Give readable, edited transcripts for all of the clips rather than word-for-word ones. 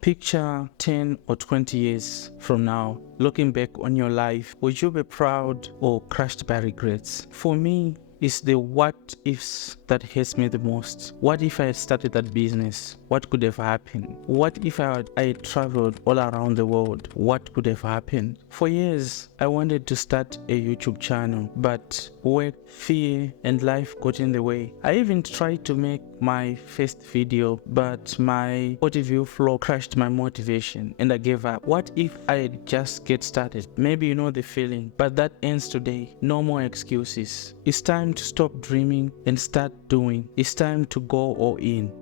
Picture 10 or 20 years from now, looking back on your life, would you be proud or crushed by regrets? For me, it's the what ifs that hurts me the most. What if I had started that business? What could have happened? What if I had traveled all around the world? What could have happened? For years, I wanted to start a YouTube channel, but work, fear, and life got in the way. I even tried to make my first video, but my audio flow crashed my motivation and I gave up. What if I had just get started? Maybe you know the feeling, but that ends today. No more excuses. It's time to stop dreaming and start doing. It's time to go all in.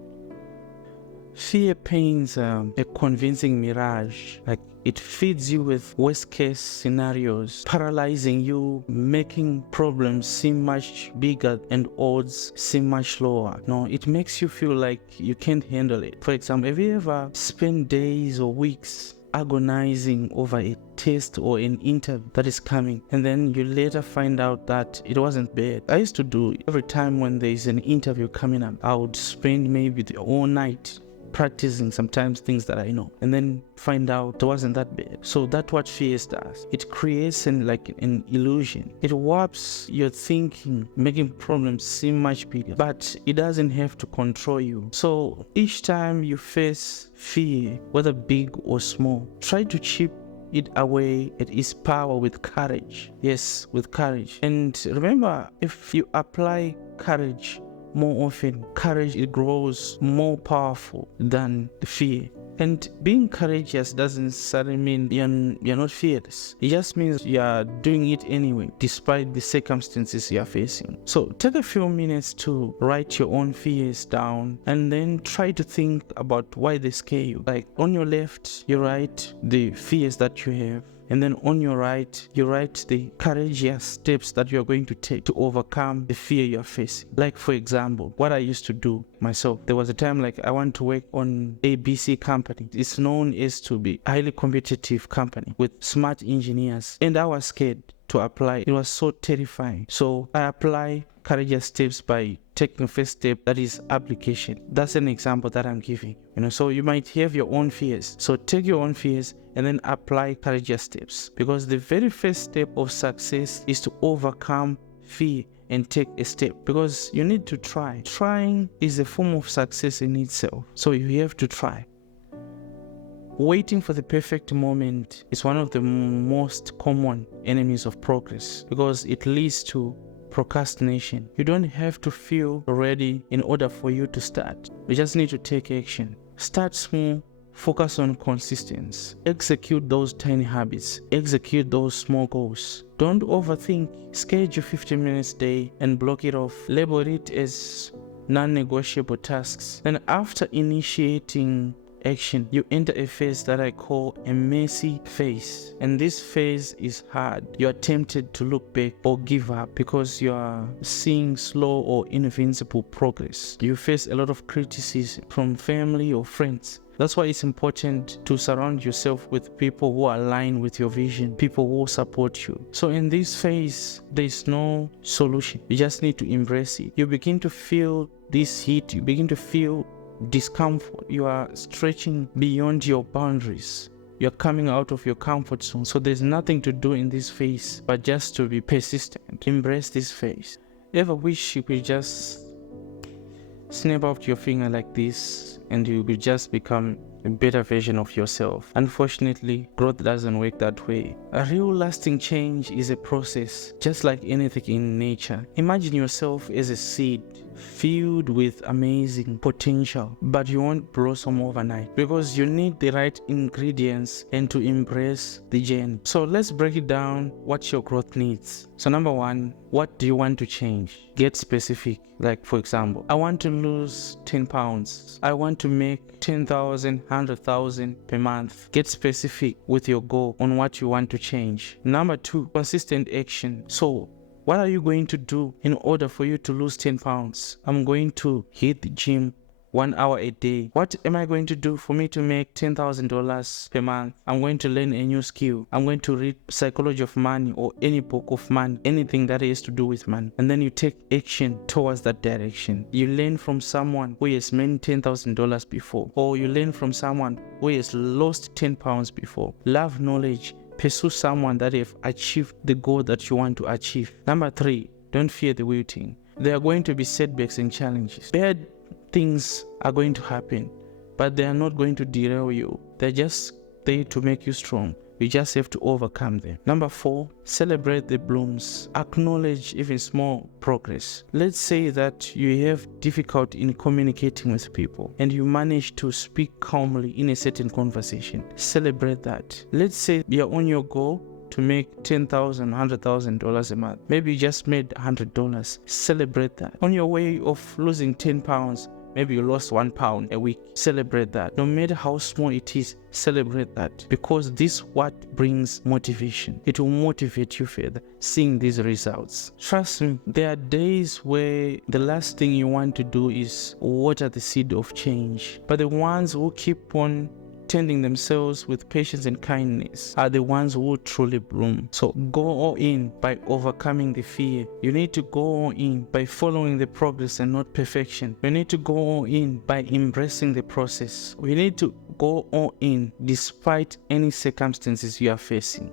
Fear paints a convincing mirage. Like it feeds you with worst case scenarios, paralyzing you, making problems seem much bigger and odds seem much lower. No, it makes you feel like you can't handle it. For example, have you ever spent days or weeks agonizing over a test or an interview that is coming, and then you later find out that it wasn't bad? I used to do every time when there is an interview coming up, I would spend maybe the whole night practicing sometimes things that I know, and then find out it wasn't that bad. So that's what fear does. It creates an illusion. It warps your thinking, making problems seem much bigger, but it doesn't have to control you. So each time you face fear, whether big or small, try to chip it away at its power with courage. Yes, with courage. And remember, if you apply courage more often, courage, it grows more powerful than the fear. And being courageous doesn't necessarily mean you're not fearless. It just means you're doing it anyway, despite the circumstances you're facing. So take a few minutes to write your own fears down and then try to think about why they scare you. Like on your left, you write the fears that you have. And then on your right, you write the courageous steps that you're going to take to overcome the fear you're facing. Like, for example, what I used to do myself. There was a time like I want to work on ABC company. It's known as to be a highly competitive company with smart engineers. And I was scared to apply. It was so terrifying. So I apply courageous steps by taking the first step, that is application. That's an example that I'm giving. So you might have your own fears. So take your own fears and then apply courageous steps. Because the very first step of success is to overcome fear and take a step, because you need to try. Trying is a form of success in itself. So you have to try. Waiting for the perfect moment is one of the most common enemies of progress, because it leads to procrastination. You don't have to feel ready in order for you to start. You just need to take action. Start small. Focus on consistency. Execute those tiny habits. Execute those small goals. Don't overthink. Schedule 15 minutes a day and block it off. Label it as non-negotiable tasks. And after initiating action, you enter a phase that I call a messy phase. And this phase is hard. You are tempted to look back or give up because you are seeing slow or invincible progress. You face a lot of criticism from family or friends. That's why it's important to surround yourself with people who align with your vision, people who support you. So in this phase, there's no solution. You just need to embrace it. You begin to feel this heat. You begin to feel discomfort. You are stretching beyond your boundaries. You're coming out of your comfort zone. So there's nothing to do in this phase but just to be persistent. Embrace this phase. Ever wish you could just snap out your finger like this and you will just become a better version of yourself? Unfortunately, growth doesn't work that way. A real lasting change is a process, just like anything in nature. Imagine yourself as a seed filled with amazing potential, but you won't blossom overnight because you need the right ingredients and to embrace the journey. So let's break it down what your growth needs. So number one, what do you want to change? Get specific. Like for example, I want to lose 10 pounds. I want to make 10,000, 100,000 per month. Get specific with your goal on what you want to change. Number two, consistent action. So what are you going to do in order for you to lose 10 pounds? I'm going to hit the gym 1 hour a day. What am I going to do for me to make $10,000 per month? I'm going to learn a new skill. I'm going to read Psychology of Money or any book of money, anything that has to do with money. And then you take action towards that direction. You learn from someone who has made $10,000 before, or you learn from someone who has lost 10 pounds before. Love knowledge. Pursue someone that have achieved the goal that you want to achieve. Number 3, don't fear the waiting. There are going to be setbacks and challenges. Bad things are going to happen, but they are not going to derail you. They're just there to make you strong. You just have to overcome them. Number 4, celebrate the blooms. Acknowledge even small progress. Let's say that you have difficulty in communicating with people and you manage to speak calmly in a certain conversation. Celebrate that. Let's say you're on your goal to make $10,000, $100,000 a month. Maybe you just made $100. Celebrate that. On your way of losing 10 pounds, maybe you lost 1 pound a week. Celebrate that. No matter how small it is, celebrate that. Because this what brings motivation. It will motivate you further, seeing these results. Trust me, there are days where the last thing you want to do is water the seed of change. But the ones who keep on tending themselves with patience and kindness are the ones who truly bloom. So go all in by overcoming the fear. You need to go all in by following the progress and not perfection. You need to go all in by embracing the process. We need to go all in despite any circumstances you are facing.